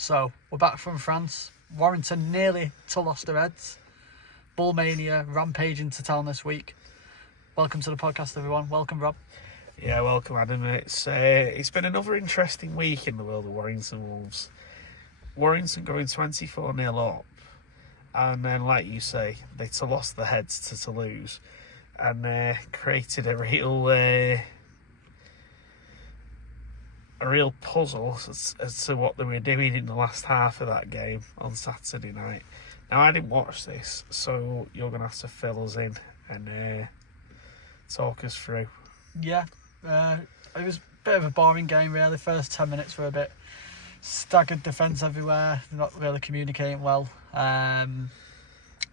So, we're back from France. Warrington nearly to lost their heads. Bullmania rampaging to town this week. Welcome to the podcast, everyone. Welcome, Rob. Yeah, welcome, Adam. It's been another interesting week in the world of Warrington Wolves. Warrington going 24-0 up, and then, like you say, they lost their heads to Toulouse, and created a real puzzle as to what they were doing in the last half of that game on Saturday night. Now, I didn't watch this, so you're going to have to fill us in and talk us through. Yeah, it was a bit of a boring game, really. First 10 minutes were a bit staggered defence everywhere. They're not really communicating well.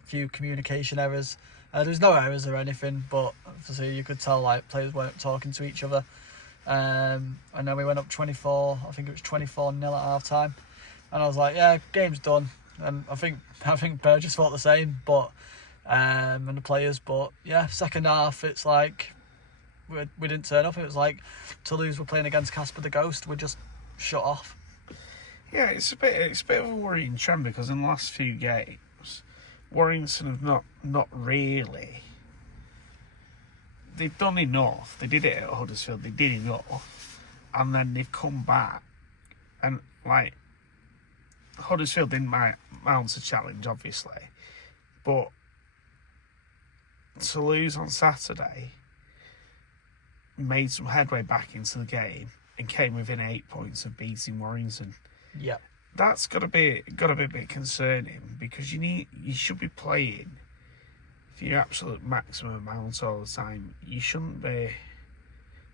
Few communication errors. There was no errors or anything, but obviously you could tell like players weren't talking to each other. And then we went up 24. I think it was 24-0 at half time, and I was like, yeah, game's done. And I think Burgess thought the same, but and the players. But yeah, second half, it's like we didn't turn up. It was like Toulouse were playing against Casper the Ghost. We just shut off. Yeah, it's a bit of a worrying trend because in the last few games, Warrington have not really. They've done enough. They did it at Huddersfield. They did enough, and then they've come back, and like Huddersfield didn't mount a challenge, obviously, but Toulouse on Saturday made some headway back into the game and came within 8 points of beating Warrington. Yeah, that's got to be a bit concerning because you should be playing for your absolute maximum amount all the time. You shouldn't be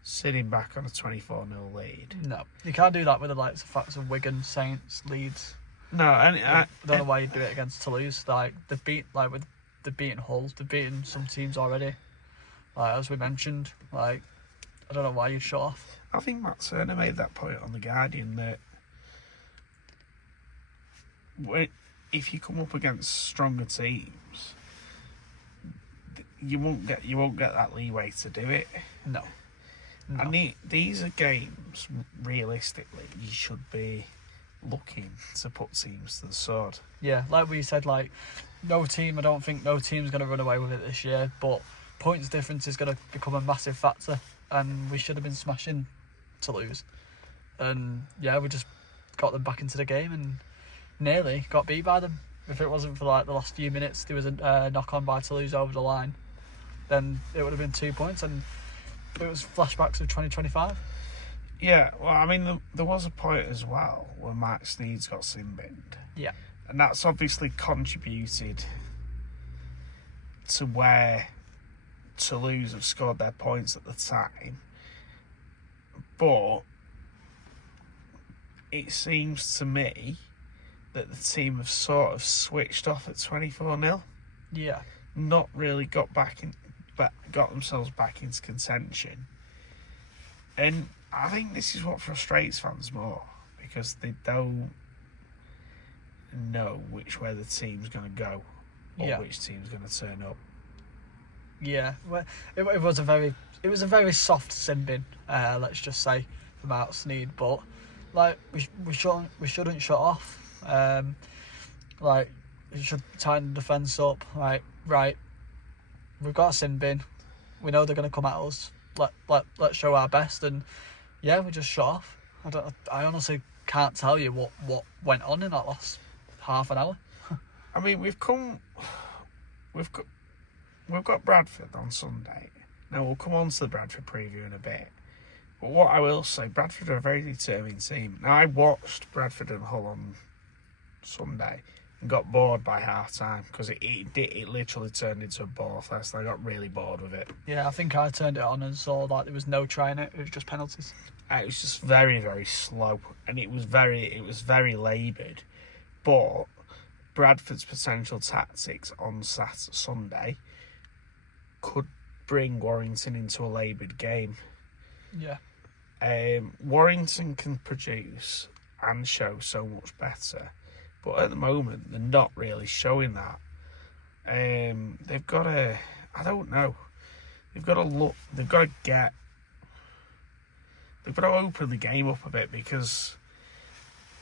sitting back on a 24-0 lead. No, you can't do that with the likes of Wigan, Saints, Leeds. No, and I don't know why you do it against Toulouse. Like they've beaten Hull, they've beaten some teams already. Like as we mentioned, like I don't know why you shut off. I think Matt Turner made that point on The Guardian that if you come up against stronger teams, you won't get that leeway to do it. No. And these are games, realistically, you should be looking to put teams to the sword. Yeah, like we said, like I don't think no team's going to run away with it this year, but points difference is going to become a massive factor, and we should have been smashing Toulouse. And yeah, we just got them back into the game and nearly got beat by them. If it wasn't for like the last few minutes, there was a knock on by Toulouse over the line, then it would have been 2 points, and it was flashbacks of 2025. Yeah, well, I mean, there was a point as well where Mark Sneed's got sin-binned. Yeah. And that's obviously contributed to where Toulouse have scored their points at the time. But it seems to me that the team have sort of switched off at 24-0. Yeah. Not really got themselves back into contention. And I think this is what frustrates fans more, because they don't know which way the team's going to go or which team's going to turn up. Yeah, well, it was a very soft sin bin, let's just say, from Mark Sneed. But like we shouldn't shut off. Like you should tighten the defence up. Like right, we've got a sin bin. We know they're going to come at us. Let's show our best, and yeah, we just shut off. I honestly can't tell you what went on in that last half an hour. I mean, we've got Bradford on Sunday. Now we'll come on to the Bradford preview in a bit. But what I will say, Bradford are a very determined team. Now I watched Bradford and Hull on Sunday and got bored by half time because it literally turned into a ball fest. I got really bored with it. Yeah, I think I turned it on and saw that there was no trying it. It was just penalties. It was just very, very slow, and it was very laboured. But Bradford's potential tactics on Sunday could bring Warrington into a laboured game. Yeah. Warrington can produce and show so much better, but at the moment they're not really showing that. They've got to, I don't know, they've got to look, they've got to open the game up a bit, because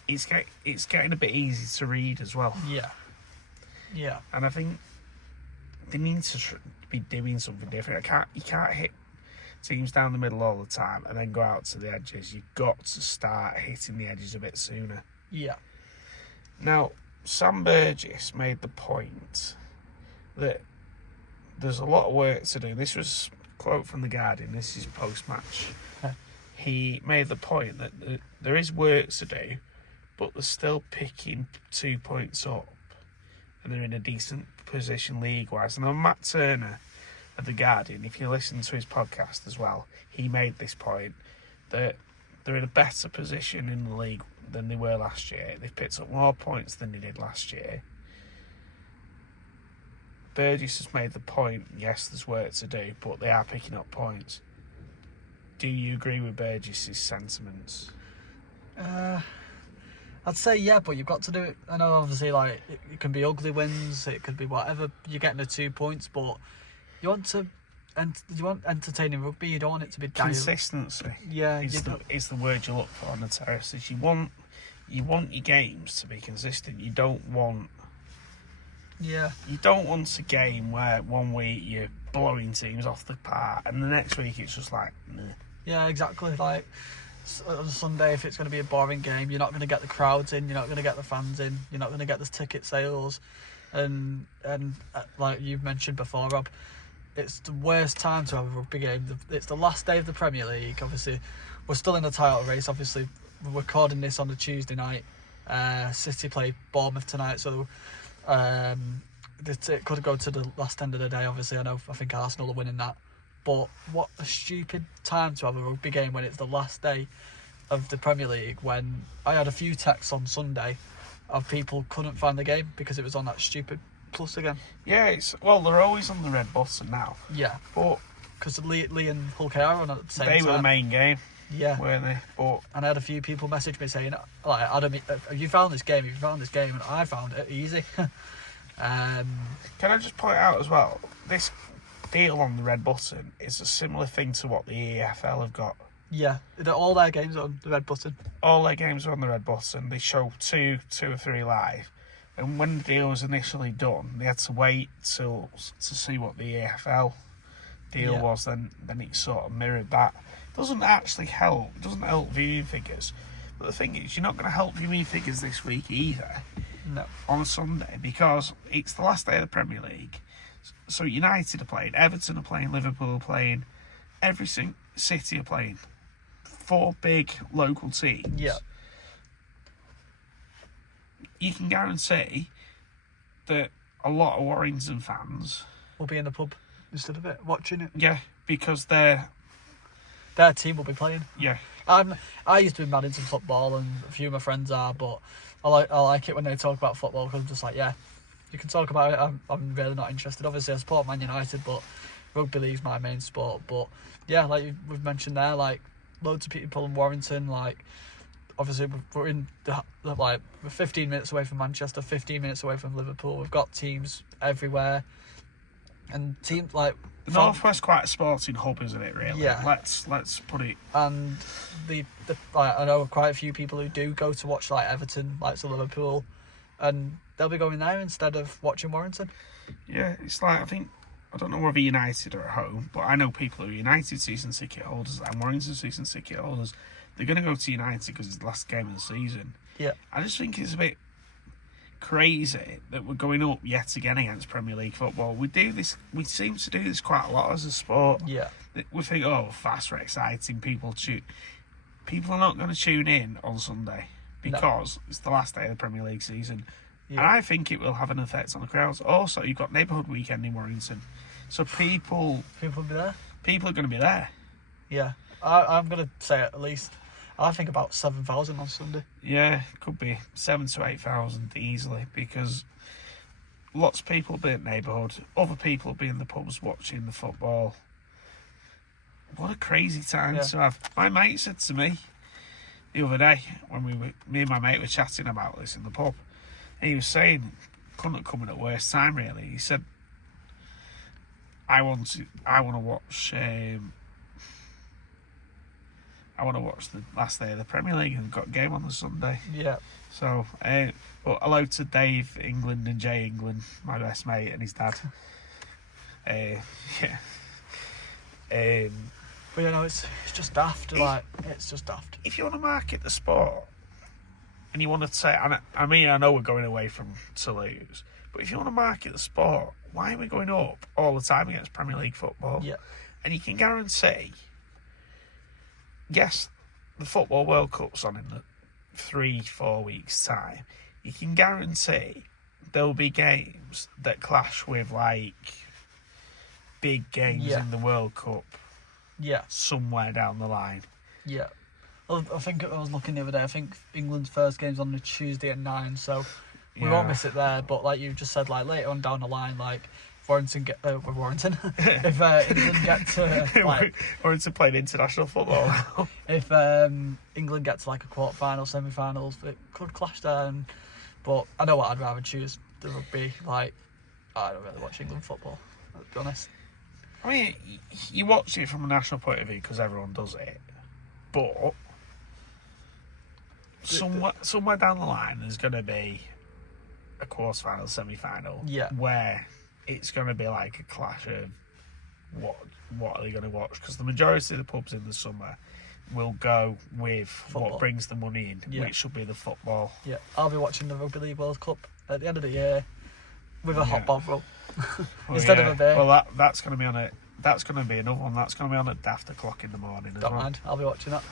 it's getting a bit easy to read as well. Yeah. And I think they need to be doing something different. You can't hit teams down the middle all the time and then go out to the edges. You've got to start hitting the edges a bit sooner. Yeah. Now, Sam Burgess made the point that there's a lot of work to do. This was a quote from The Guardian. This is post-match. He made the point that there is work to do, but they're still picking 2 points up and they're in a decent position league-wise. And on Matt Turner of The Guardian, if you listen to his podcast as well, he made this point that they're in a better position in the league than they were last year. They've picked up more points than they did last year. Burgess has made the point, yes, there's work to do, but they are picking up points. Do you agree with Burgess's sentiments? I'd say yeah, but you've got to do it. I know obviously like it can be ugly wins, it could be whatever. You're getting the 2 points, but you want entertaining rugby. You don't want it to be consistency. Yeah, is the word you look for on the terraces. You want your games to be consistent. You don't want a game where 1 week you're blowing teams off the park and the next week it's just like meh. Yeah, exactly. Like on Sunday, if it's going to be a boring game, you're not going to get the crowds in, you're not going to get the fans in, you're not going to get the ticket sales, and like you've mentioned before, Rob, it's the worst time to have a rugby game. It's the last day of the Premier League. Obviously, we're still in the title race. Obviously, we're recording this on a Tuesday night. City play Bournemouth tonight, so it could go to the last end of the day. Obviously, I think Arsenal are winning that. But what a stupid time to have a rugby game when it's the last day of the Premier League. When I had a few texts on Sunday of people couldn't find the game because it was on that stupid Plus again. Yeah, they're always on the red button now. Yeah, but because Lee and Hull KR are on at the same time. They were the main game. Yeah, weren't they? But and I had a few people message me saying, like, Adam, have you found this game? Have you found this game? And I found it easy. Can I just point out as well, this deal on the red button is a similar thing to what the EFL have got. Yeah, all their games are on the red button. All their games are on the red button. They show two or three live. And when the deal was initially done, they had to wait to see what the EFL deal was. Then it sort of mirrored that. Doesn't actually help. It doesn't help viewing figures. But the thing is, you're not going to help viewing figures this week either. No. On a Sunday, because it's the last day of the Premier League. So United are playing, Everton are playing, Liverpool are playing, every City are playing. 4 big local teams. Yeah. You can guarantee that a lot of Warrington fans will be in the pub instead of it, watching it. Yeah, because their team will be playing. Yeah. I used to be mad into football, and a few of my friends are, but I like it when they talk about football, because I'm just like, yeah, you can talk about it. I'm really not interested. Obviously, I support Man United, but rugby league's my main sport. But yeah, like we've mentioned there, like loads of people in Warrington, like. Obviously, we're we're 15 minutes away from Manchester, 15 minutes away from Liverpool. We've got teams everywhere, and teams like the Northwest quite a sporting hub, isn't it? Really, yeah. Let's put it. And I know quite a few people who do go to watch like Everton, like to Liverpool, and they'll be going there instead of watching Warrington. Yeah, it's like I don't know whether United are at home, but I know people who are United season ticket holders and Warrington season ticket holders. They're going to go to United because it's the last game of the season. Yeah. I just think it's a bit crazy that we're going up yet again against Premier League football. We seem to do this quite a lot as a sport. Yeah. We think, fast, exciting. People are not going to tune in on Sunday because it's the last day of the Premier League season. Yeah. And I think it will have an effect on the crowds. Also, you've got neighbourhood weekend in Warrington. So people will be there. People are going to be there. Yeah. I'm going to say at least... I think about 7,000 on Sunday. Yeah, could be 7,000 to 8,000 easily, because lots of people will be in the neighbourhood, other people will be in the pubs watching the football. What a crazy time to have. My mate said to me the other day, when me and my mate were chatting about this in the pub, and he was saying, couldn't come at a worse time really. He said, I want to watch I want to watch the last day of the Premier League, and got a game on the Sunday. Yeah. So, but hello to Dave England and Jay England, my best mate, and his dad. Yeah. But you know, it's just daft. Like, it's just daft. If you want to market the sport, and you want to say, I mean, I know we're going away from Toulouse, but if you want to market the sport, why are we going up all the time against Premier League football? Yeah. And you can guarantee, yes, the Football World Cup's on in 3-4 weeks' time. You can guarantee there'll be games that clash with, like, big games in the World Cup. Yeah. Somewhere down the line. Yeah. Well, I think I was looking the other day. I think England's first game's on a Tuesday at 9, so we won't miss it there. But like you just said, like later on down the line, like if England get to like Warrington playing international football. if England get to like a quarter-final, semi-finals, it could clash there. But I know what I'd rather choose. The rugby. Like I don't really watch England football. I'll be honest. I mean, you watch it from a national point of view because everyone does it, but somewhere down the line there's going to be a quarter-final, semi-final, where it's going to be like a clash of what are they going to watch? Because the majority of the pubs in the summer will go with football. What brings the money in, which should be the football. Yeah, I'll be watching the Rugby League World Cup at the end of the year with a hot bottle instead of a beer. Well, that's going to be on it. That's going to be another one. That's going to be on at daft o'clock in the morning as well. Don't mind. I'll be watching that.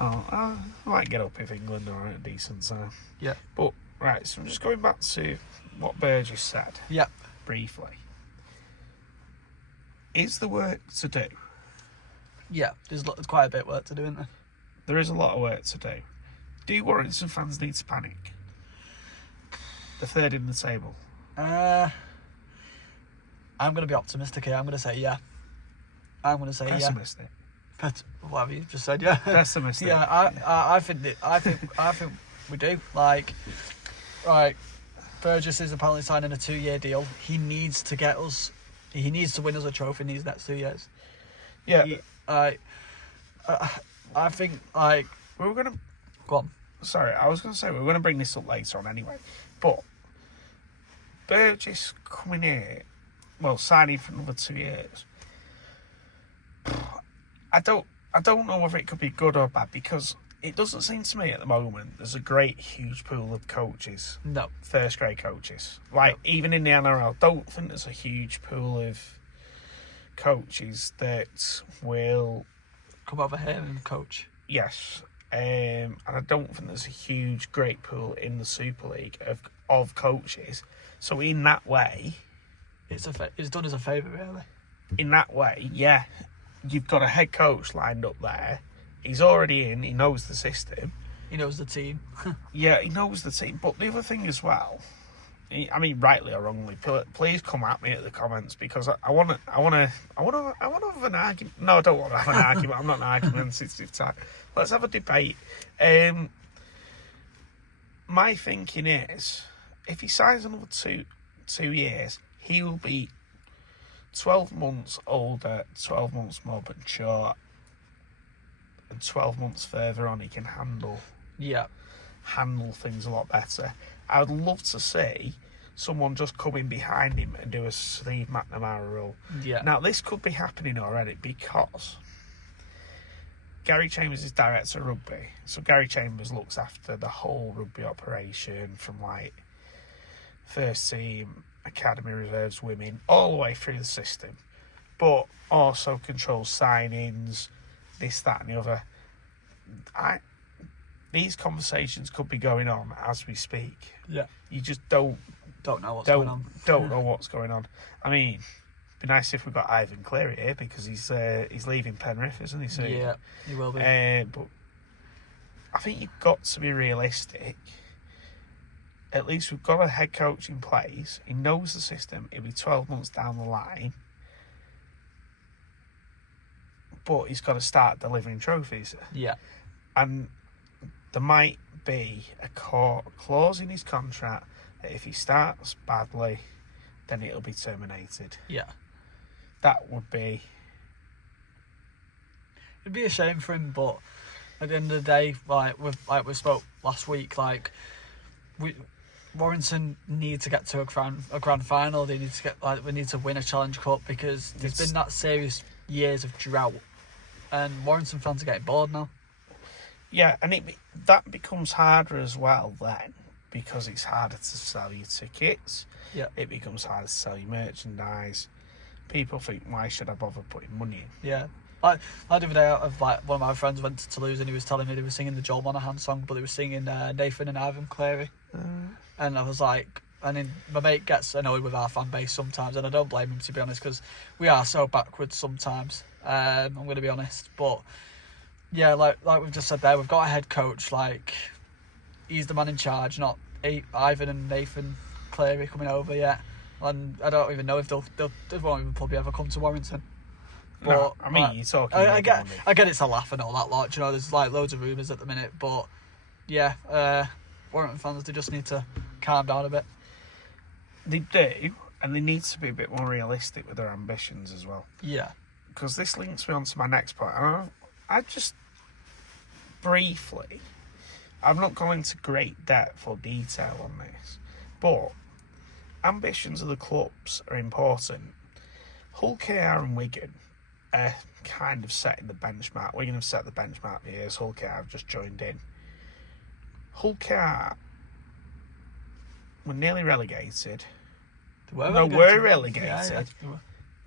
I might get up if England are at a decent time. Yeah. But right, so I'm just going back to what Burgess said. Yeah. Briefly. Is the work to do? Yeah, there's quite a bit of work to do, isn't there? There is a lot of work to do. Do Warrington fans need to panic? The third in the table. I'm going to be optimistic here. I'm going to say yeah. I'm going to say Pessimistic. Yeah. Whatever you just said, yeah. Pessimistic. I think we do. Like, right, Burgess is apparently signing a 2-year deal. He needs to get us. He needs to win us a trophy in these next 2 years. Yeah. I think like we were gonna go on. Sorry, I was gonna say we were gonna bring this up later on anyway. But Burgess coming here, signing for another 2 years. I don't know whether it could be good or bad because it doesn't seem to me at the moment there's a great huge pool of coaches. No. First grade coaches. Like even in the NRL, don't think there's a huge pool of coaches that will come over here and coach. Yes. And I don't think there's a huge great pool in the Super League of coaches. So in that way, it's done us a favour, really. In that way, yeah, you've got a head coach lined up there. He's already in. He knows the system. He knows the team. Yeah, he knows the team. But the other thing as well, I mean, rightly or wrongly, please come at me at the comments because I want to have an argument. No, I don't want to have an argument. I'm not an argumentative type. Let's have a debate. My thinking is, if he signs another two years, he will be 12 months older, 12 months more mature, and 12 months further on, he can handle things a lot better. I would love to see someone just come in behind him and do a Steve McNamara role. Yeah. Now, this could be happening already because Gary Chambers is director of rugby. So Gary Chambers looks after the whole rugby operation from like first team, academy reserves, women, all the way through the system. But also controls signings, this, that and the other. These conversations could be going on as we speak. Yeah. You just don't know what's going on. Don't know what's going on. I mean, it'd be nice if we got Ivan Cleary here because he's leaving Penrith, isn't he? So yeah, he will be. But I think you've got to be realistic. At least we've got a head coach in place. He knows the system. It'll be 12 months down the line. But he's got to start delivering trophies. Yeah. And there might be a clause in his contract that if he starts badly, then it'll be terminated. Yeah. That would be... It'd be a shame for him, but at the end of the day, like we spoke last week, like Warrington need to get to a grand final. They need to get we need to win a Challenge Cup because there's been that serious years of drought, and Warrington fans are getting bored now. Yeah, and that becomes harder as well then, because it's harder to sell your tickets. Yeah, it becomes harder to sell your merchandise. People think, why should I bother putting money in? Yeah. Like the other day, one of my friends went to Toulouse and he was telling me they were singing the Joel Monaghan song, but they were singing Nathan and Ivan Cleary. And I was like, and then my mate gets annoyed with our fan base sometimes, and I don't blame him, to be honest, because we are so backwards sometimes. I'm going to be honest, but yeah, like we've just said there, we've got a head coach, like he's the man in charge, not Ivan and Nathan Cleary coming over yet. And I don't even know if they won't even probably ever come to Warrington. But, no, I mean, you're talking. I get it's a laugh and all that lot. You know, there's like loads of rumours at the minute, but yeah, Warrington fans, they just need to calm down a bit. They do, and they need to be a bit more realistic with their ambitions as well. Yeah, because this links me on to my next point. I just briefly, I've not gone into great depth or detail on this, but ambitions of the clubs are important. Hull KR and Wigan are kind of setting the benchmark. Wigan have set the benchmark for years. Hull KR have just joined in. Hull KR were nearly relegated. Were relegated. Yeah.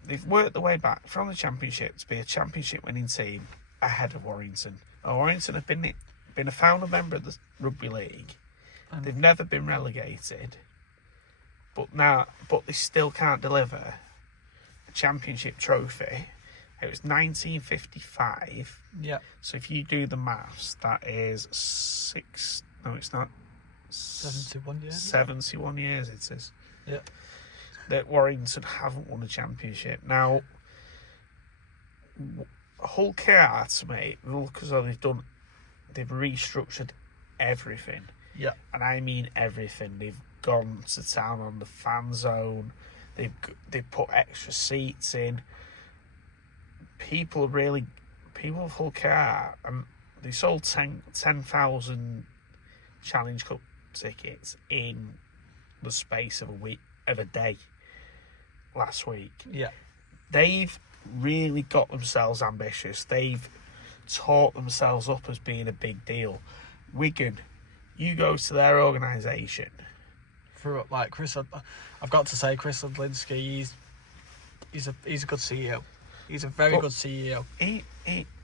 They've worked their way back from the Championship to be a Championship-winning team ahead of Warrington. Warrington have been a founder member of the Rugby League. They've never been relegated. But they still can't deliver a Championship trophy. It was 1955. Yeah. So if you do the maths, that is 71 years. 71 years it is. Yeah. That Warrington haven't won a championship. Now, Hull KR, to me, look as though they've restructured everything. Yeah. And I mean everything. They've gone to town on the fan zone. They've put extra seats in. People of Hull KR, and they sold 10,000 Challenge Cup tickets in the space of a day last week. Yeah. They've really got themselves ambitious. They've taught themselves up as being a big deal. Wigan, you go to their organisation. For like Chris, I've got to say, Chris Odlinski, he's a good CEO. He's a very good CEO.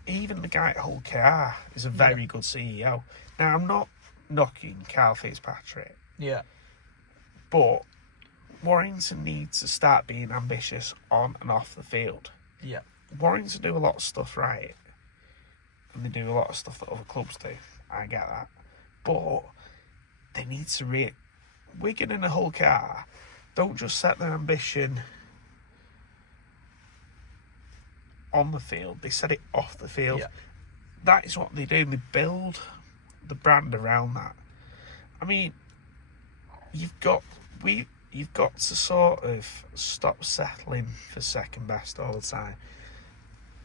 Even the guy at Hull KR is a very good CEO. Now, I'm not knocking Carl Fitzpatrick. Yeah. But Warrington needs to start being ambitious on and off the field. Yeah. Warrington do a lot of stuff right. And they do a lot of stuff that other clubs do. I get that. But they need to Wigan and the Hull KR don't just set their ambition on the field, they set it off the field. Yeah. That is what they do. They build the brand around that. I mean, you've got to sort of stop settling for second best all the time.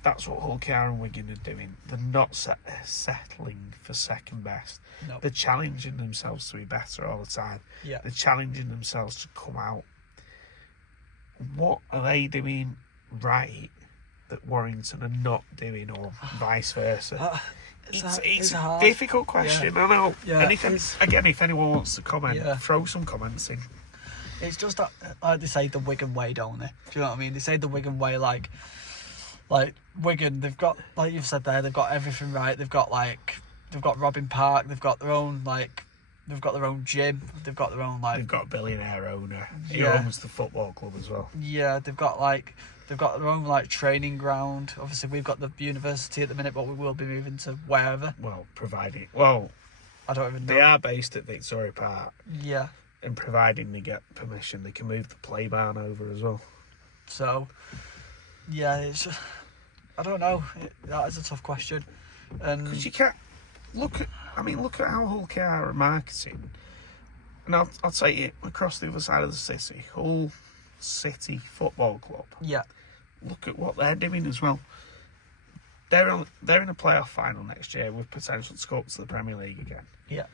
That's what Hull KR and Wigan are doing. They're not settling for second best. No. They're challenging themselves to be better all the time. Yeah. They're challenging themselves to come out. What are they doing right that Warrington are not doing, or vice versa? It's a difficult question. Yeah. I know. Yeah. And if anyone wants to comment, throw some comments in. It's just that they say the Wigan way, don't they? Do you know what I mean? They say the Wigan way, like Wigan. They've got, like you've said there, they've got everything right. They've got Robin Park. They've got their own they've got their own gym. They've got their own They've got a billionaire owner. He owns the football club as well. Yeah, they've got their own training ground. Obviously, we've got the university at the minute, but we will be moving to wherever. I don't even know. They are based at Victoria Park. Yeah. And providing they get permission, they can move the play barn over as well. So, yeah, it's just, I don't know. That is a tough question. Because you can't look at how Hull KR are marketing. And I'll take it across the other side of the city. Hull City Football Club. Yeah. Look at what they're doing as well. They're in a playoff final next year with potential to go up to the Premier League again. Yeah.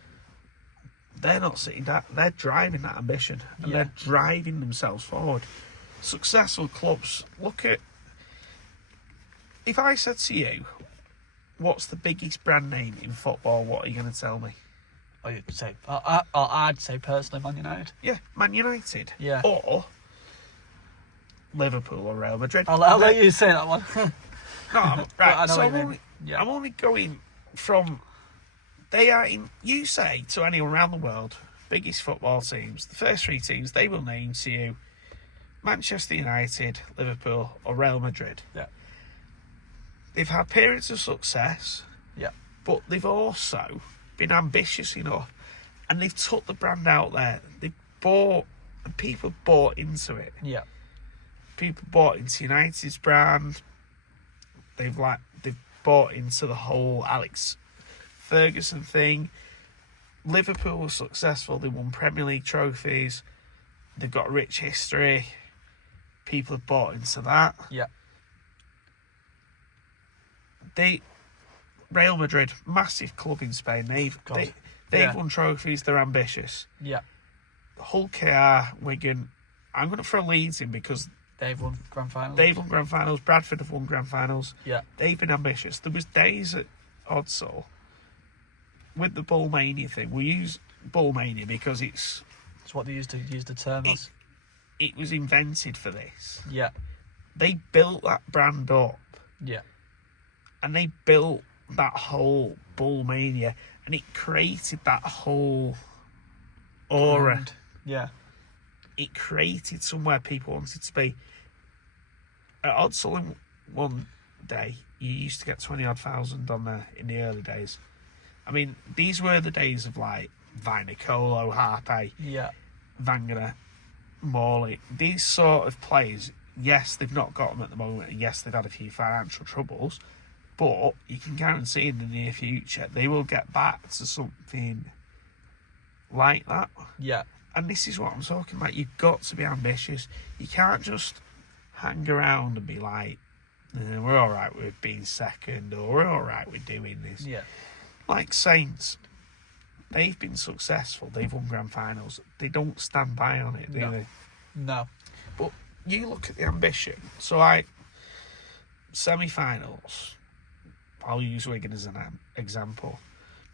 they're not sitting down. They're driving that ambition and they're driving themselves forward. Successful clubs. Look at. If I said to you, "What's the biggest brand name in football?" What are you going to tell me? I'd say personally Man United. Yeah, Man United. Yeah. Or Liverpool or Real Madrid. I'll let you say that one. No, I right. know So what you mean. I'm only going from. They are in. You say to anyone around the world, biggest football teams. The first three teams they will name to you: Manchester United, Liverpool, or Real Madrid. Yeah. They've had periods of success. Yeah. But they've also been ambitious enough, and they've took the brand out there. They've bought, and people bought into it. Yeah. People bought into United's brand. They've bought into the whole Alex Ferguson thing. Liverpool was successful. They won Premier League trophies. They've got a rich history. People have bought into that. Yeah. Real Madrid, massive club in Spain. They've won trophies. They're ambitious. Yeah. Hull KR, Wigan. I'm going to throw Leeds in because they've won grand finals. They've won grand finals. Bradford have won grand finals. Yeah. They've been ambitious. There was days at Odsall with the Bullmania thing. We use Bullmania because it's what they used to use the term as. It was invented for this. Yeah. They built that brand up. Yeah. And they built that whole Bullmania, and it created that whole aura. Yeah. It created somewhere people wanted to be. At Odsall in one day, you used to get 20,000 on there in the early days. I mean, these were the days of like Vinicolo, Harpe, Wagner, Morley. These sort of players, yes, they've not got them at the moment, and yes, they've had a few financial troubles, but you can guarantee in the near future they will get back to something like that. Yeah. And this is what I'm talking about. You've got to be ambitious. You can't just hang around and be like, we're all right with being second, or we're all right with doing this. Yeah. Like Saints, they've been successful. They've won grand finals. They don't stand by on it, do they? No. But you look at the ambition. So semi-finals, I'll use Wigan as an example.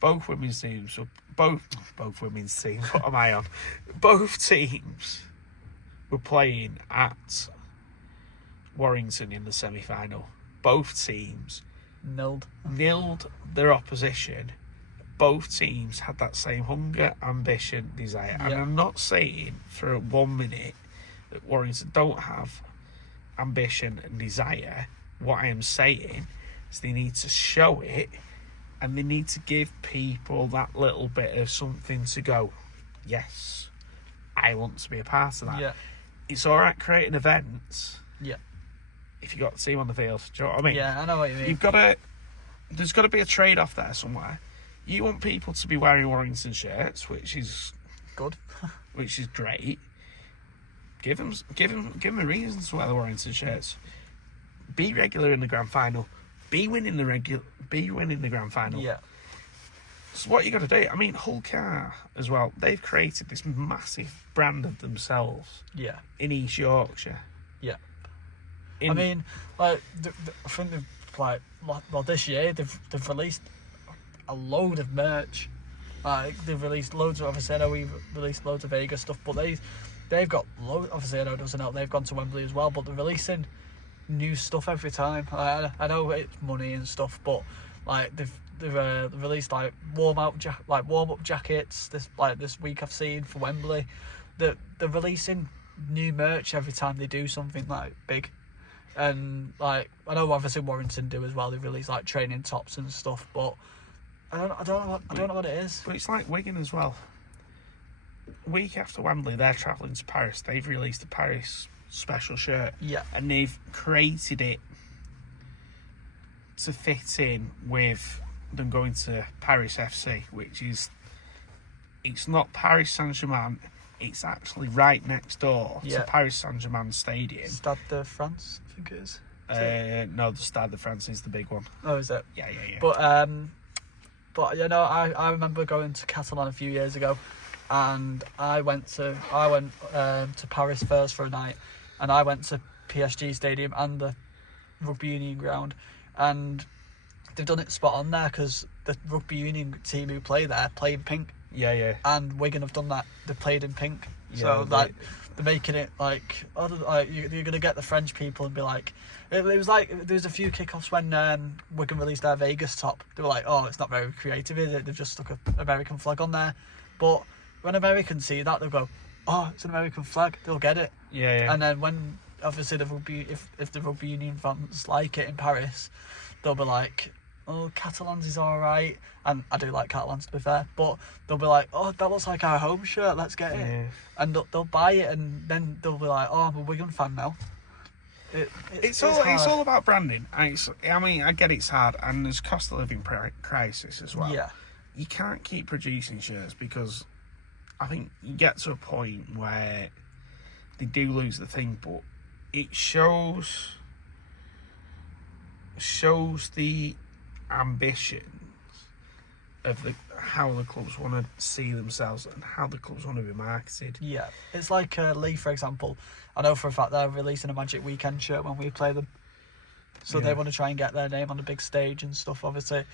Both women's teams, both women's teams, what am I on? Both teams were playing at Warrington in the semi-final. Both teams nilled their opposition. Both teams had that same hunger, ambition, desire. Yeah. And I'm not saying for 1 minute that Warrington don't have ambition and desire. What I am saying is they need to show it, and they need to give people that little bit of something to go, yes, I want to be a part of that. Yeah. It's all right creating events. Yeah. If you got the team on the field, do you know what I mean? Yeah, I know what you mean. There's got to be a trade-off there somewhere. You want people to be wearing Warrington shirts, which is good, which is great. Give them a reason to wear the Warrington shirts. Be regular in the grand final. Be winning the grand final. Yeah. So what you got to do? I mean, Hull KR as well. They've created this massive brand of themselves. Yeah. In East Yorkshire. Yeah. I mean, like I think they've this year they've released a load of merch. They've released loads of. Obviously, I know we've released loads of Vega stuff, but they've got loads. Obviously, I know it doesn't help. They've gone to Wembley as well, but they're releasing new stuff every time. I know it's money and stuff, but like they've released like warm up jackets this week I've seen for Wembley. They're releasing new merch every time they do something like big. And like I know obviously Warrington do as well. They release like training tops and stuff, but I don't know what it is. But it's like Wigan as well. Week after Wembley, they're travelling to Paris. They've released a Paris special shirt. Yeah. And they've created it to fit in with them going to Paris FC, which is it's not Paris Saint-Germain. It's actually right next door to Paris Saint-Germain Stadium. Stade de France, I think it is. No, the Stade de France is the big one. Oh, is it? Yeah. But you know, I remember going to Catalan a few years ago, and I went to Paris first for a night, and I went to PSG Stadium and the Rugby Union ground, and they've done it spot on there because the Rugby Union team who play there play in pink. Yeah. And Wigan have done that. They played in pink. Yeah, So like they're making it like, you're gonna get the French people and be like, it was like there was a few kickoffs when Wigan released their Vegas top. They were like, oh, it's not very creative, is it? They've just stuck an American flag on there. But when Americans see that, they'll go, oh, it's an American flag. They'll get it. Yeah. And then when obviously if the Rugby Union fans like it in Paris, they'll be like, oh, Catalans is alright, and I do like Catalans to be fair, but they'll be like, oh, that looks like our home shirt, let's get it. And they'll buy it, and then they'll be like, oh, I'm a Wigan fan now. It's all about branding. I get it's hard, and there's cost of living crisis as well. Yeah. You can't keep producing shirts because I think you get to a point where they do lose the thing, but it shows the ambitions of how the clubs want to see themselves and how the clubs want to be marketed. Yeah, it's like Lee, for example. I know for a fact they're releasing a Magic Weekend shirt when we play them, so they want to try and get their name on the big stage and stuff. Obviously,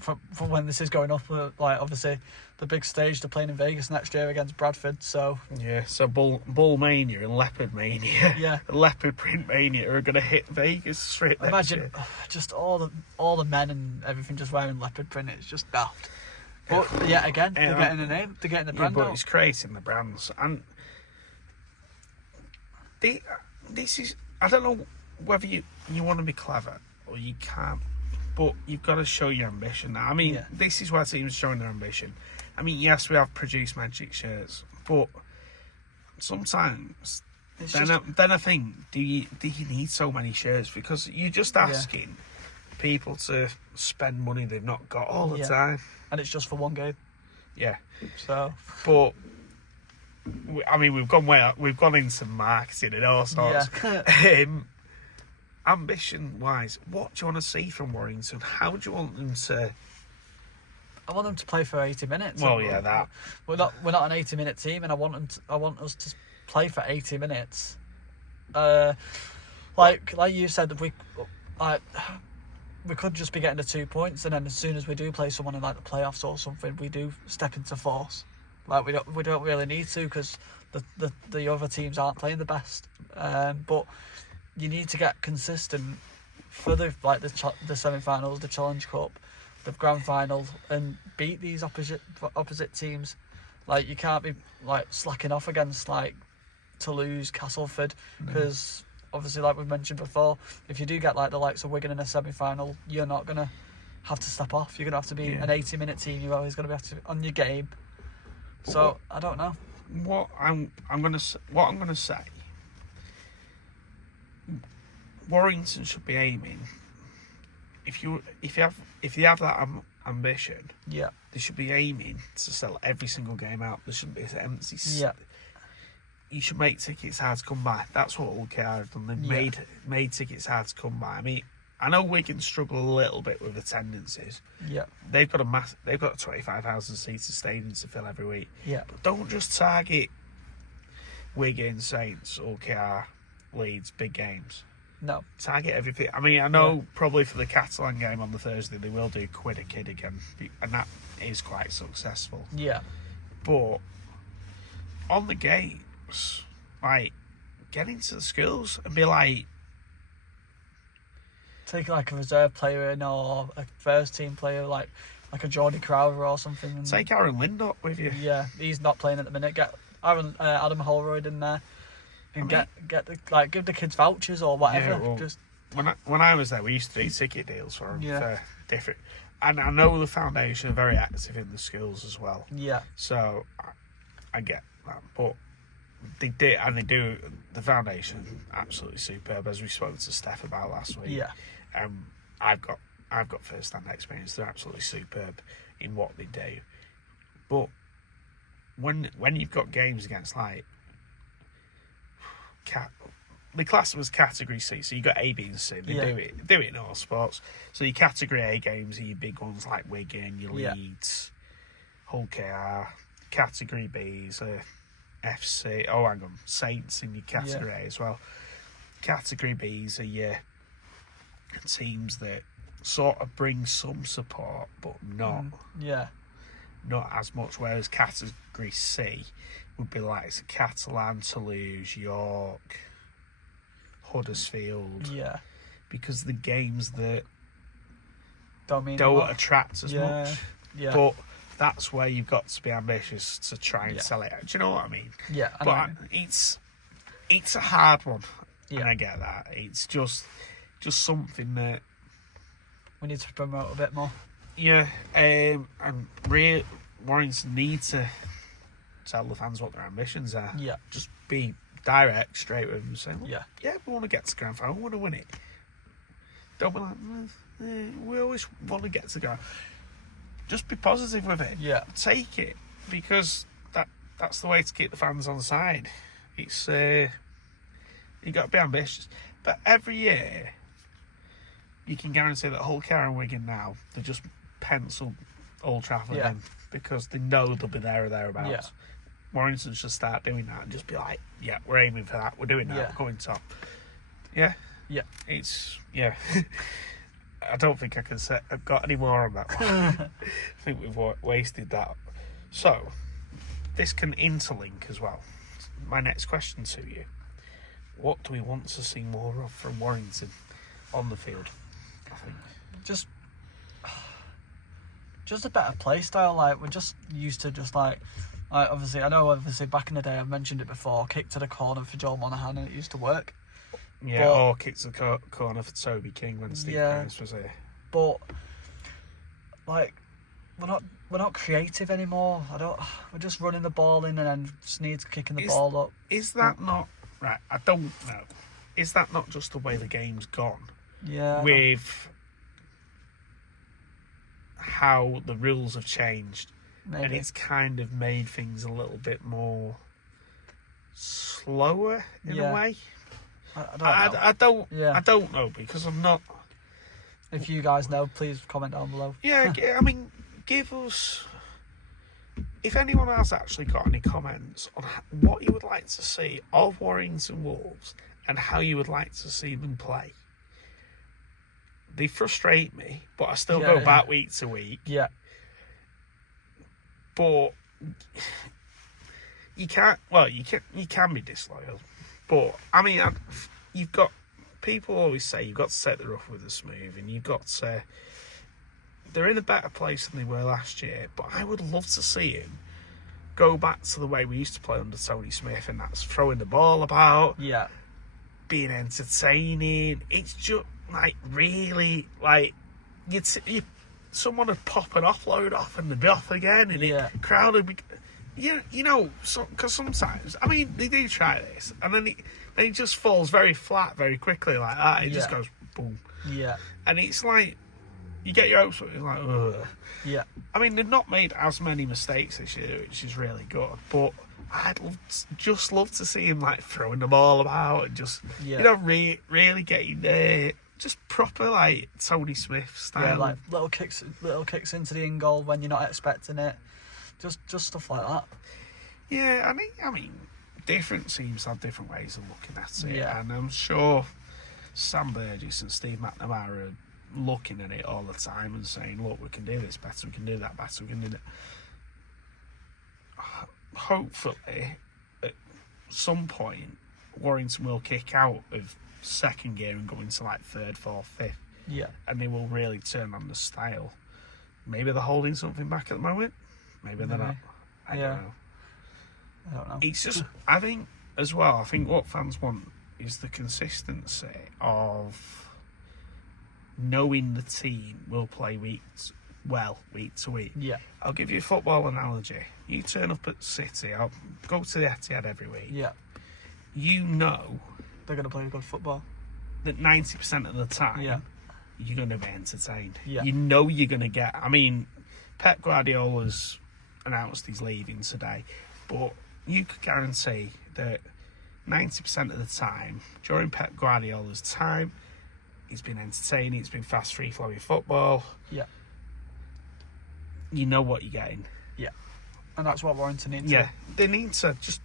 from when this is going up, like obviously the big stage, they're playing in Vegas next year against Bradford. So so Bullmania and Leopard Mania, Leopard Print Mania are going to hit Vegas straight. Imagine just all the men and everything just wearing leopard print. It's just daft. But yeah, again, they're getting a name, they're getting the brand but out. it's creating the brands, and this is, I don't know whether you want to be clever or you can't, but you've got to show your ambition. I mean, this is where teams showing their ambition. I mean, yes, we have produced Magic shirts, but sometimes then I think, do you need so many shirts? Because you're just asking people to spend money they've not got all the time, and it's just for one game. Yeah. So, but I mean, we've gone into marketing and all sorts. Yeah. Ambition-wise, what do you want to see from Warrington? How do you want them to? I want them to play for 80 minutes. Well, yeah, that. We're not an 80-minute team, and I want us to play for 80 minutes. Like you said, we could just be getting the 2 points, and then as soon as we do play someone in like the playoffs or something, we do step into force. Like we don't really need to, because the other teams aren't playing the best. But you need to get consistent for the semi-finals, the Challenge Cup, the Grand Final, and beat these opposite teams. Like, you can't be like slacking off against like Toulouse, Castleford, because obviously, like we've mentioned before, if you do get like the likes of Wigan in a semi-final, you're not gonna have to step off. You're gonna have to be an 80-minute team. You're always gonna have to be on your game. So I don't know. What I'm gonna say. Warrington should be aiming. If you have that ambition, they should be aiming to sell every single game out. There shouldn't be an empty. You should make tickets hard to come by. That's what OKR have done. They've made tickets hard to come by. I mean, I know Wigan struggle a little bit with attendances. Yeah, they've got a 25,000 seater stadium to fill every week. Yeah, but don't just target Wigan, Saints, OKR, Leeds, big games. No, target everything. I mean, I know probably for the Catalan game on the Thursday they will do quid a kid again, and that is quite successful. Yeah, but on the games, like, get into the schools and be like, take like a reserve player in, or a first team player like a Brodie Croft or something. And take Aaron Lindop with you. Yeah, he's not playing at the minute. Get Adam Holroyd in there, and give the kids vouchers or whatever. Yeah, well, just when I was there, we used to do ticket deals for them for different. And I know the foundation are very active in the schools as well. Yeah. So I get that, but they do. The foundation absolutely superb, as we spoke to Steph about last week. Yeah. I've got first-hand experience. They're absolutely superb in what they do. But when you've got games against like the class was category C, so you got A, B, and C. They do it in all sports. So your category A games are your big ones like Wigan, your Leeds, Hull KR. category B's, FC. Oh, hang on, Saints in your category A as well. Category B's are your teams that sort of bring some support, but not as much. Whereas category C would be like Catalan, Toulouse, York, Huddersfield. Yeah. Because the games that don't attract as much. Yeah. But that's where you've got to be ambitious to try and sell it. Do you know what I mean? Yeah. But it's a hard one. Yeah. And I get that. It's just something that we need to promote a bit more. Yeah. And Warrington need to tell the fans what their ambitions are. Yeah. Just be direct, straight with them, and say, well, yeah, we want to get to grand final, we want to win it. Don't be like, we always want to get to grand. Just be positive with it. Yeah. Take it, because that's the way to keep the fans on side. It's you got to be ambitious. But every year, you can guarantee that Hull, Care and Wigan now, they just pencil Old Trafford in because they know they'll be there or thereabouts. Yeah. Warrington should start doing that and just be like, yeah, we're aiming for that, we're doing that, we're coming top. Yeah? Yeah. It's, I don't think I've got any more on that one. I think we've wasted that. So, this can interlink as well. My next question to you. What do we want to see more of from Warrington on the field? I think just a better play style. Like, we're just used to just like obviously back in the day, I've mentioned it before, kick to the corner for Joel Monaghan and it used to work. Yeah, or kick to the corner for Toby King when Steve Harris was here. But like, we're not creative anymore. We're just running the ball in and then Sneed's kicking the ball up. Is that not right? I don't know. Is that not just the way the game's gone? Yeah. With how the rules have changed. Maybe. And it's kind of made things a little bit more slower in a way. I don't know, because I'm not. If you guys know, please comment down below. Yeah, I mean, give us. If anyone has actually got any comments on what you would like to see of Warrington Wolves and how you would like to see them play. They frustrate me, but I still go back week to week. Yeah. But you can't. Well, you can be disloyal, but I mean, you've got. People always say you've got to set the rough with the smooth, and you've got to. They're in a better place than they were last year, but I would love to see him go back to the way we used to play under Tony Smith, and that's throwing the ball about, being entertaining. It's just like really like you someone would pop an offload off and they'd be off again, and it crowd would be, because sometimes, I mean, they do try this, and then it just falls very flat very quickly like that. It just goes boom. Yeah. And it's like, you get your hopes up, it's like, ugh. Yeah. I mean, they've not made as many mistakes this year, which is really good, but I'd just love to see him like throwing the ball about and just, really getting there. Just proper like Tony Smith style. Yeah, like little kicks into the in goal when you're not expecting it. Just stuff like that. Yeah, I mean, different teams have different ways of looking at it. Yeah. And I'm sure Sam Burgess and Steve McNamara are looking at it all the time and saying, look, we can do this better, we can do that better, we can do that. Hopefully, at some point, Warrington will kick out of second gear and go into like third, fourth, fifth. Yeah. And they will really turn on the style. Maybe they're holding something back at the moment. Maybe they're not. I don't know. It's just, I think, as well, I think what fans want is the consistency of knowing the team will play week to week. Yeah. I'll give you a football analogy. You turn up at City, I'll go to the Etihad every week. Yeah. You know they're going to play good football. That 90% of the time, you're going to be entertained. Yeah. You know you're going to get. I mean, Pep Guardiola's announced he's leaving today, but you could guarantee that 90% of the time, during Pep Guardiola's time, it's been entertaining, it's been fast, free-flowing football. Yeah. You know what you're getting. Yeah. And that's what Warrington need to. Yeah, they need to just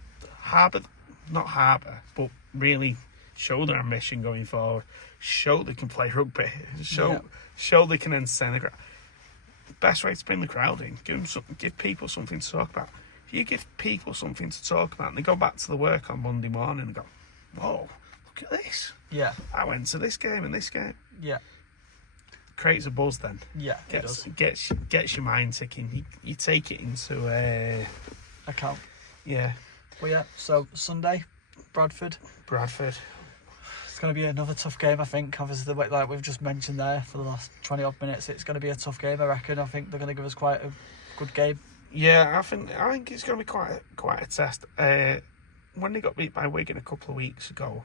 not harbour, but really show their ambition going forward. Show they can play rugby. Show they can entertain the crowd. Best way to bring the crowd in, give people something to talk about. If you give people something to talk about and they go back to the work on Monday morning and go, whoa, look at this. Yeah. I went to this game and this game. Yeah. Creates a buzz then. Yeah, it does. Gets your mind ticking. You take it into account. Yeah. Well, yeah, so Sunday, Bradford. It's going to be another tough game, I think. Obviously, like we've just mentioned there for the last 20-odd minutes, it's going to be a tough game, I reckon. I think they're going to give us quite a good game. Yeah, I think it's going to be quite a test. When they got beat by Wigan a couple of weeks ago,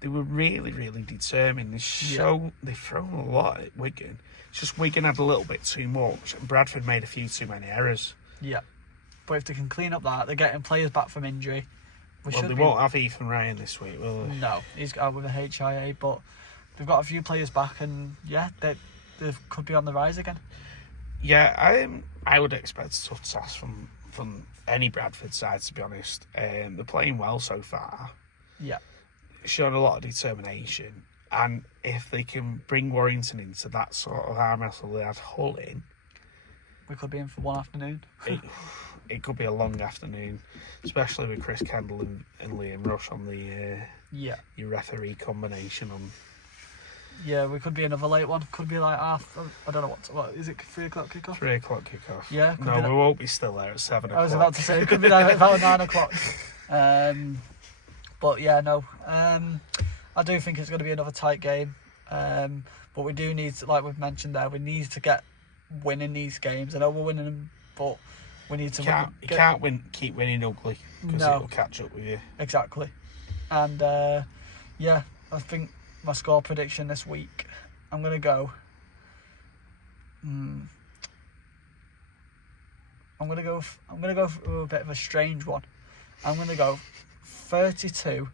they were really, really determined. They've thrown a lot at Wigan. It's just Wigan had a little bit too much, and Bradford made a few too many errors. Yeah. But if they can clean up that, they're getting players back from injury. They won't have Ethan Ryan this week, will they? No, he's out with a HIA, but they've got a few players back, and yeah, they could be on the rise again. Yeah, I would expect a tough task from any Bradford side, to be honest. They're playing well so far. Yeah. Showing a lot of determination, and if they can bring Warrington into that sort of arm wrestle they had Hull in, we could be in for one afternoon. It could be a long afternoon, especially with Chris Kendall and Liam Rush on the your referee combination on. Yeah, we could be another late one. Could be like half. I don't know what is it. 3 o'clock kickoff. 3 o'clock kickoff. Yeah. No, we won't be still there at 7 o'clock. I was about to say it could be like about 9 o'clock. But yeah, no. I do think it's going to be another tight game. But we do need to, like we've mentioned there, we need to get winning these games. I know we're winning them, but we need to. You can't keep winning ugly because it'll catch up with you. Exactly. And yeah, I think my score prediction this week, I'm gonna go. I'm gonna go for a bit of a strange one. I'm gonna go 32-22.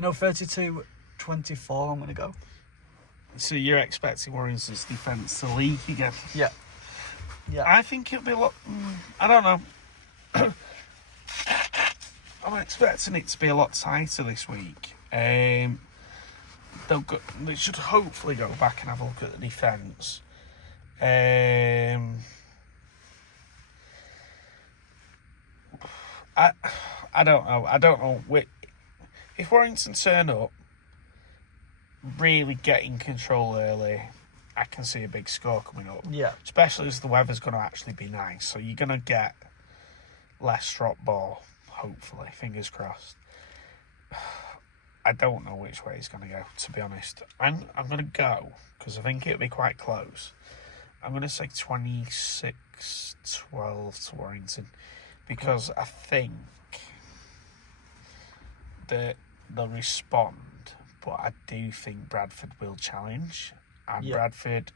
No, 32-24. I'm gonna go. So you're expecting Warrington's defence to leak again? Yeah. Yeah. I think it'll be a lot. I don't know. I'm expecting it to be a lot tighter this week. They should hopefully go back and have a look at the defence. I don't know. If Warrington turn up, really get in control early, I can see a big score coming up. Yeah. Especially as the weather's going to actually be nice. So you're going to get less drop ball, hopefully. Fingers crossed. I don't know which way it's going to go, to be honest. I'm going to go, because I think it'll be quite close. I'm going to say 26-12 to Warrington, because I think that they'll respond, but I do think Bradford will challenge. And Bradford,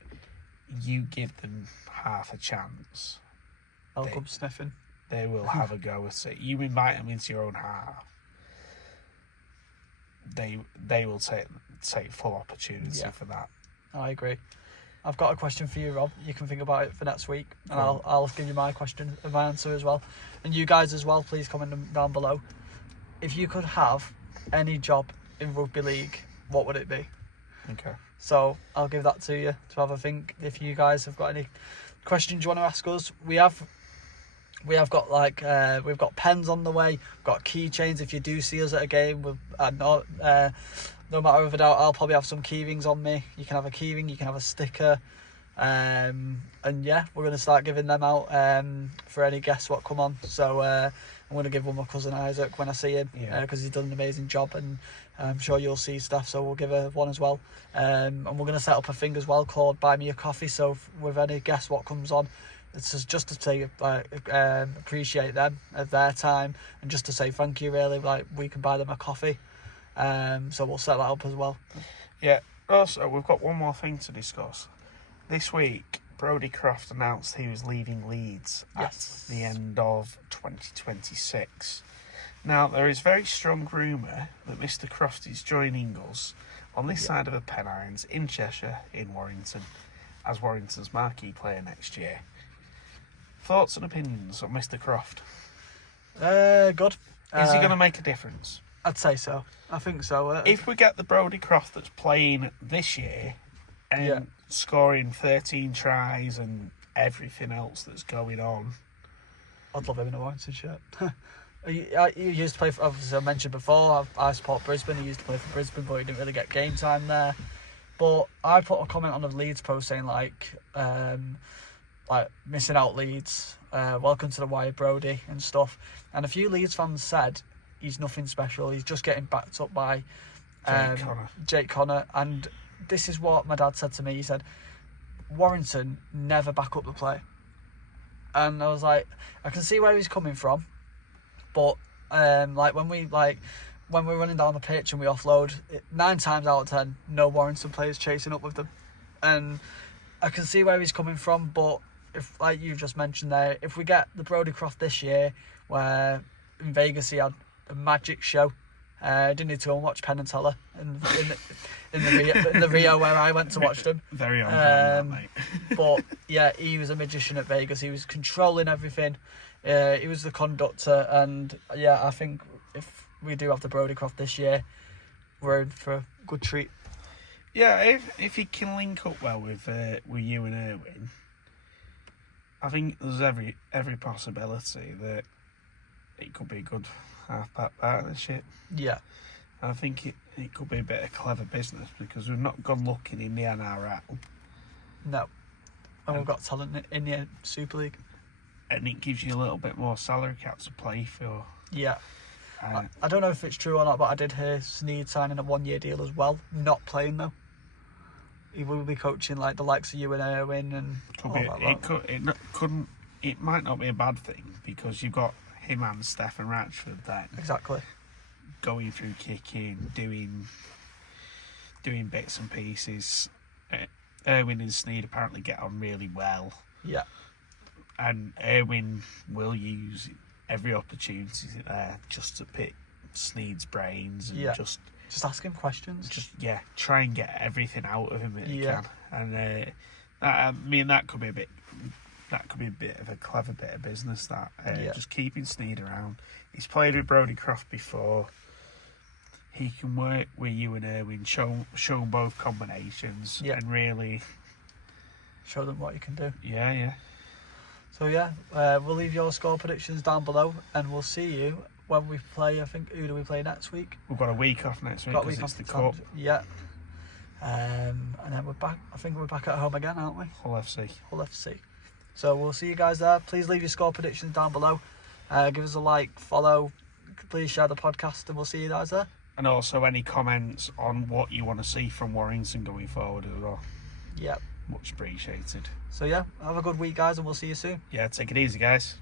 you give them half a chance, I'll come sniffing. They will have a go at it. You invite them into your own half, they will take full opportunity for that. I agree. I've got a question for you, Rob. You can think about it for next week, and I'll give you my answer as well. And you guys as well, please comment down below. If you could have any job in Rugby League, what would it be? Okay. So I'll give that to you to have a think. If you guys have got any questions you want to ask us, we have got we've got pens on the way, we've got keychains. If you do see us at a game, no matter of a doubt, I'll probably have some keyrings on me. You can have a keyring, you can have a sticker, and yeah, we're going to start giving them out for any guests what come on. So I'm going to give one my cousin Isaac when I see him, because he's done an amazing job, and I'm sure you'll see stuff, so we'll give her one as well. And we're going to set up a thing as well called Buy Me a Coffee, so with any guest what comes on, it's just to say appreciate them at their time, and just to say thank you, really, like we can buy them a coffee. So we'll set that up as well. Yeah. Also, we've got one more thing to discuss. This week, Brodie Croft announced he was leaving Leeds at the end of 2026. Now, there is very strong rumour that Mr. Croft is joining us on this side of the Pennines in Cheshire, in Warrington, as Warrington's marquee player next year. thoughts and opinions on Mr. Croft? Good. Is he going to make a difference? I'd say so. I think so. If we get the Brodie Croft that's playing this year and scoring 13 tries and everything else that's going on, I'd love him in a Warrington shirt. He used to play for, obviously I mentioned before, I support Brisbane. He used to play for Brisbane, but he didn't really get game time there. But I put a comment on the Leeds post saying like missing out Leeds, welcome to the wire Brodie and stuff. And a few Leeds fans said he's nothing special. He's just getting backed up by Jake Connor. And this is what my dad said to me. He said, Warrington never back up the play. And I was like, I can see where he's coming from. But when we're running down the pitch and we offload, 9 times out of 10, no Warrington players chasing up with them. And I can see where he's coming from, but if, like you just mentioned there, if we get the Brodie Croft this year, where in Vegas he had a magic show, didn't need to go and watch Penn and Teller in the Rio where I went to watch them. Very on brand, mate. But yeah, he was a magician at Vegas. He was controlling everything. He was the conductor, and yeah, I think if we do have the Brodie Croft this year, we're in for a good treat. Yeah, if he can link up well with you and Irwin, I think there's every possibility that it could be a good half-back partnership. Yeah. I think it could be a bit of clever business because we've not gone looking in the NRL. No. And we've got talent in the Super League. And it gives you a little bit more salary cap to play for. Yeah. I don't know if it's true or not, but I did hear Sneed signing a 1-year deal as well. Not playing though. He will be coaching like the likes of you and Irwin and it might not be a bad thing because you've got him and Stephen Ratchford then. Exactly. Going through kicking, doing bits and pieces. Irwin and Sneed apparently get on really well. Yeah. And Irwin will use every opportunity there just to pick Sneed's brains and just ask him questions. Try and get everything out of him that he can. And that could be a bit of a clever bit of business. Just keeping Sneed around. He's played with Brodie Croft before. He can work with you and Irwin, show both combinations, and really show them what you can do. Yeah. So we'll leave your score predictions down below, and we'll see you when we play. I think, who do we play next week? We've got a week off next week because it's the Cup. Yeah. And then we're back. I think we're back at home again, aren't we? Hull FC. Hull FC. So we'll see you guys there. Please leave your score predictions down below. Give us a like, follow. Please share the podcast, and we'll see you guys there. And also any comments on what you want to see from Warrington going forward as well. Yep. Much appreciated. So have a good week, guys, and we'll see you soon. Yeah, take it easy, guys.